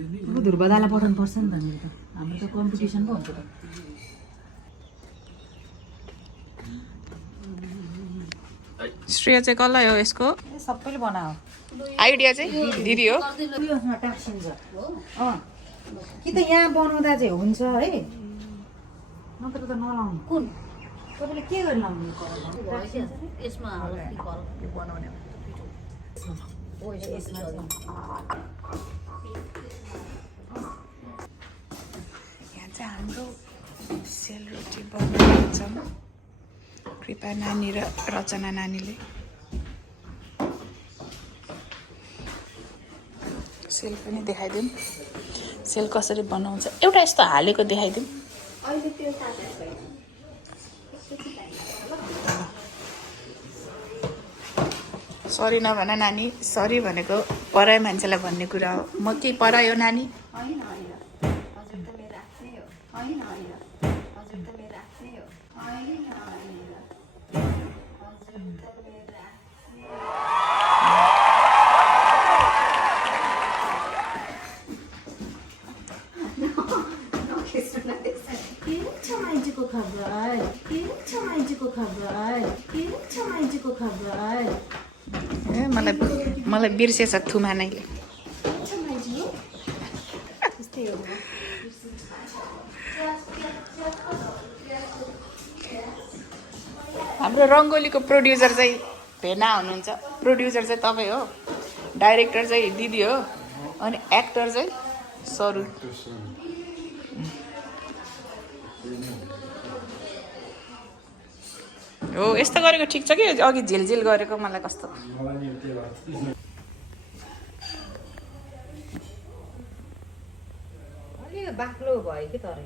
ध्रुव दालाई पठाउनु पर्छ नि त मेरो त हाम्रो त कम्पिटिसन पो हुन्छ त श्रेय चाहिँ कसलाई हो यसको सबैले बनाओ आइडिया चाहिँ दिदी हो उयोमा टाँसिन्छ कि त यहाँ बनाउँदा चाहिँ हुन्छ है नत्र त नलाउनु कुन तपाईँले के गरी लाउनु यसमा बनाउने यहाँ चाहिँ हाम्रो सेलरोटी बनाउँछौँ कृपा नानी र रचना नानीले सेल पनि देखाइदिउँ सेल कसरी बनाउँछ एउटा यस्तो हालेको देखाइदिउँ सरी नभन नानी सरी भनेको पराई मान्छेलाई भन्ने कुरा हो म के परायो नानी ए मलाई बिर्सेछ थुमा नाइले हाम्रो रङ्गोलीको प्रोड्युसर चाहिँ भेना हुनुहुन्छ प्रोड्युसर चाहिँ तपाईँ हो डाइरेक्टर चाहिँ दिदी हो अनि एक्टर चाहिँ सरू हो यस्तो गरेको ठिक छ कि अघि झिलझिल गरेको मलाई कस्तो अलि बाक्लो भयो कि तर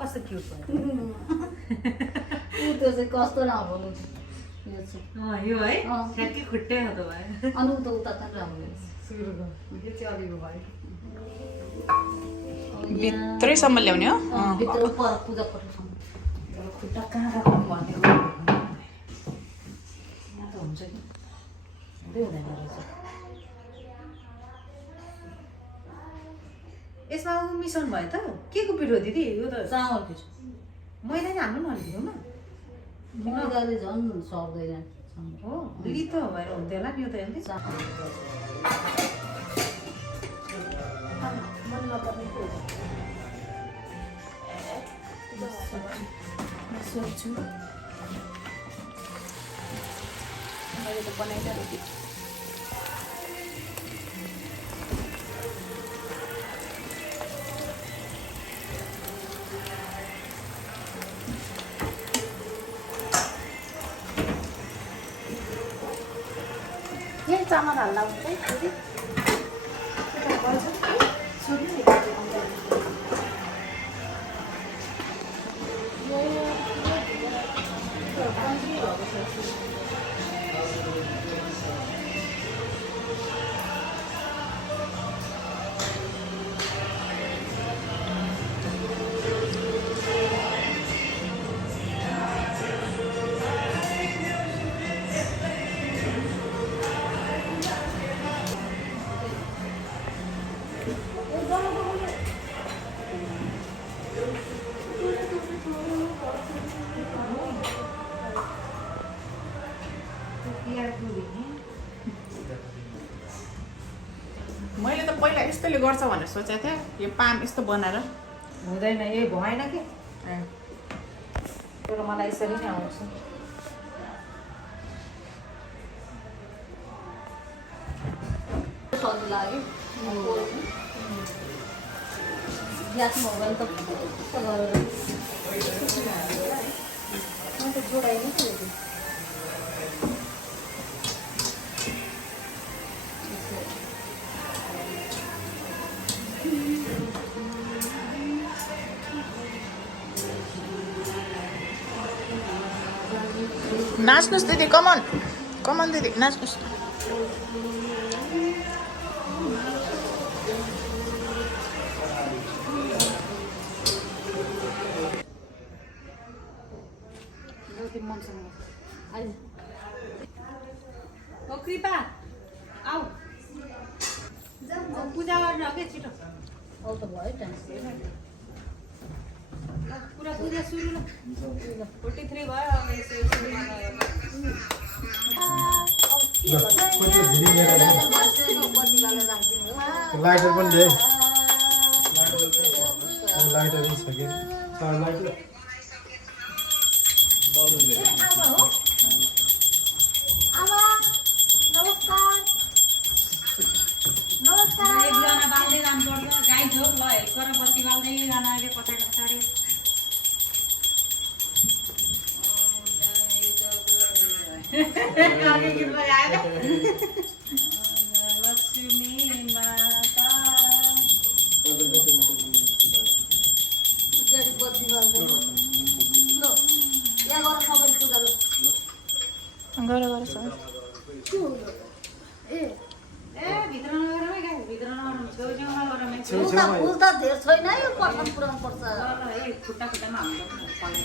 कस्तो क्युट भयो त्यो चाहिँ कस्तो राम्रो यो चाहिँ यो है ठ्याक्कै खुट्टै हो त भयो अनि उता उता पनि राम्रो सुरुको यो चाहिँ अलिको भयो भित्रैसम्म ल्याउने हो भित्र पर पूजा पटलसम्म खुट्टा कहाँ राख्नु भन्ने हो यहाँ त हुन्छ कि हुँदै हुँदैन रहेछ यसमा मिसाउनु भयो त के को पिठो दिदी यो त चामल पिठो मैदा नि हाल्नु न अलिकति मैदाले झन् सर्दैन हो लितो भएर हुन्थ्यो होला नि यो त हेर्दै सोच्छु मैले त बनाइरहेको यही चामल हाल्दा हुन्छ दिदी मैले त पहिला यस्तोले गर्छ भनेर सोचेको थिएँ यो पाम यस्तो बनाएर हुँदैन यही भएन कि तर मलाई यसरी नै आउँछ सजिलो लाग्यो ग्यासमा हो भने त कस्तो गरेर म त जोडाइनै थियो नाच्नुहोस् दिदी कमन कमन दिदी नाच्नुहोस् पूजा गर्न के छिटो अब त भयो टाइम ल पुरा पूजा सुरु ल 43 भयो अब यसो लाइटर पनि ल्याए लाइटर छ कि लाइटर एकजना बाल्दै जानुपर्छ गाई झोक ल हेल्प गर बत्ती बाल्दै जान अहिले पछाडि पछाडि लक्ष्मी माता बत्ती बाल्दै ल यहाँ गएर सबैले पूजा ल गर गर सर ए भित्र नगर है गाई भित्र नगर छेउछेउमा गर फुल त धेर छैन है यो पर्सन पुऱ्याउनु पर्छ ए खुट्टा खुट्टामा हाल्नु पानी ल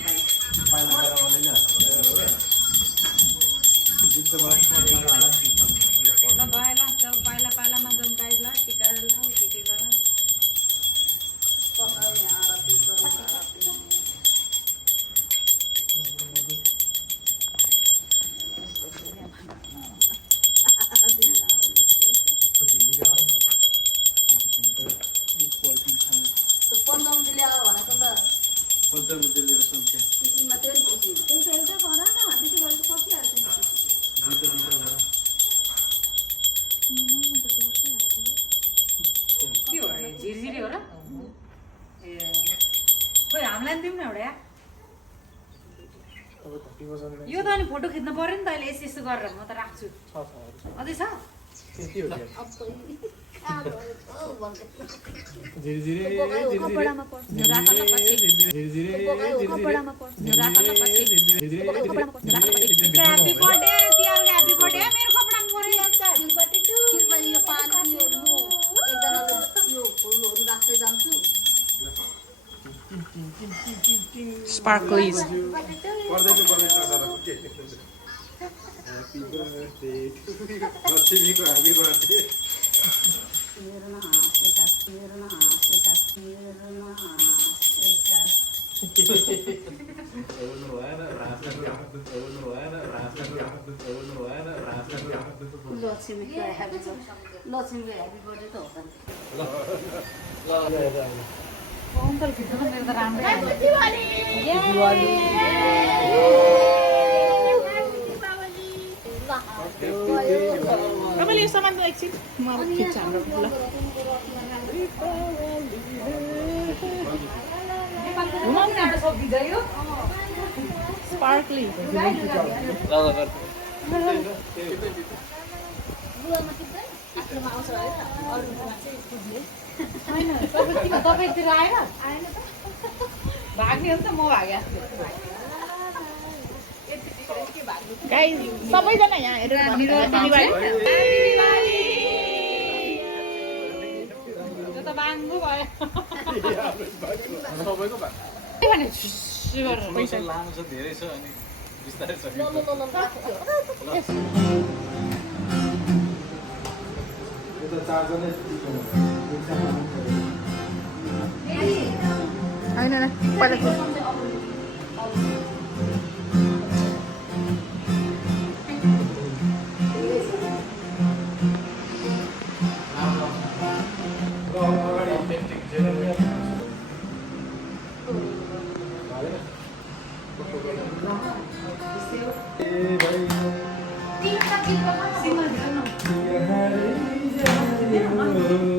भयो ल सब पाइला पाइलामा जाउँ गाई ल टिका ल के गर पकाउने आरती गरौँ आरती पन्जाउनु ल्यायो भनेको त टिकीमा त्यो नि खुसी त्यो त एउटा गर न त्यति गरेर सकिहाल्छ के हो रे झिरझिरी हो र ए खोइ हामीलाई पनि दिउँ न एउटा यो त अनि फोटो खिच्नु पर्यो नि त अहिले यस्तो यस्तो गरेर म त राख्छु अझै छ ह्याप्पी बर्थडे तिहारको ह्याप्पी बर्थडे मेरो कपडामा पर्यो कृपया यो पानी यो म एकजनाले यो फुलहरू राख्दै जान्छु स्पार्कलिज लक्ष्मीको ह्याप्पी बर्थडे त हो त अङ्कल खिच्नु त मेरो त राम्रै आयो तपाईँले यो सामान एकछिन म अब खिच्छु हाम्रो ल स्पार्कली तपाईँतिर आएर भाग्ने हो नि त म भाग्यो गाइस सबैजना यहाँ हेरेर त्यो त बाङ्गो भयो भने झुस्सु गरेर पैसा लामो छ धेरै छ अनि बिस्तारै छ यो त चार्जरै होइन पहिला भाइ